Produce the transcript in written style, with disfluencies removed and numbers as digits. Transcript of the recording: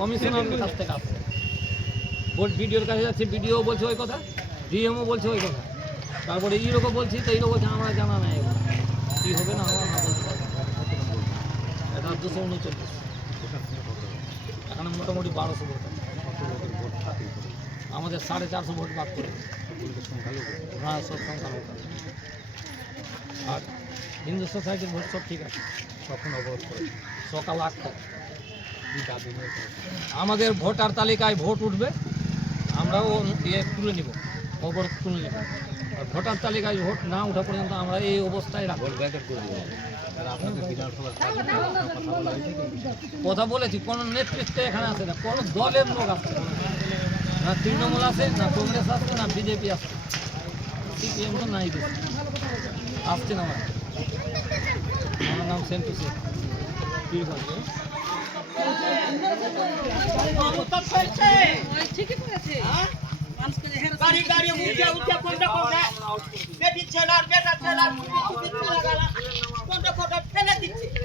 কমিশনারের কাছ থেকে আসছে, ভোট বিডিওর কাছে যাচ্ছে, বিডিও বলছে ওই কথা, ডিএমও বলছে ওই কথা, তারপরে ইরোকে বলছি তো ইরো বলছে আমার জানা নাই, কী হবে না আমার না বলতে পারবো। এটা 239, এখানে মোটামুটি 1200 ভোট আছে। আমাদের 450 ভোট বাদ করে, হ্যাঁ সব সংখ্যালঘু। আর হিন্দু সোসাইটির ভোট সব ঠিক আছে, তখন অবরোধ করে সকাল 8টায় আমাদের ভোটার তালিকায় ভোট উঠবে, আমরাও তুলে নিব, অবরোধ তুলে নিব। আর ভোটার তালিকায় ভোট না ওঠা পর্যন্ত আমরা এই অবস্থায় রাখবো, ব্যাকআপ করে দেবো। কথা বলেছি, কোনো নেতৃত্বে এখানে আসে না, কোনো দলের লোক আসছে না, তৃণমূল আসে না, কংগ্রেস আসছে না, বিজেপি আসছে, সিপিএম তো নাই বেশি আসছে না। আমার নাম সেন্টু শেখ, পীরগঞ্জ। ফেলে দিচ্ছে।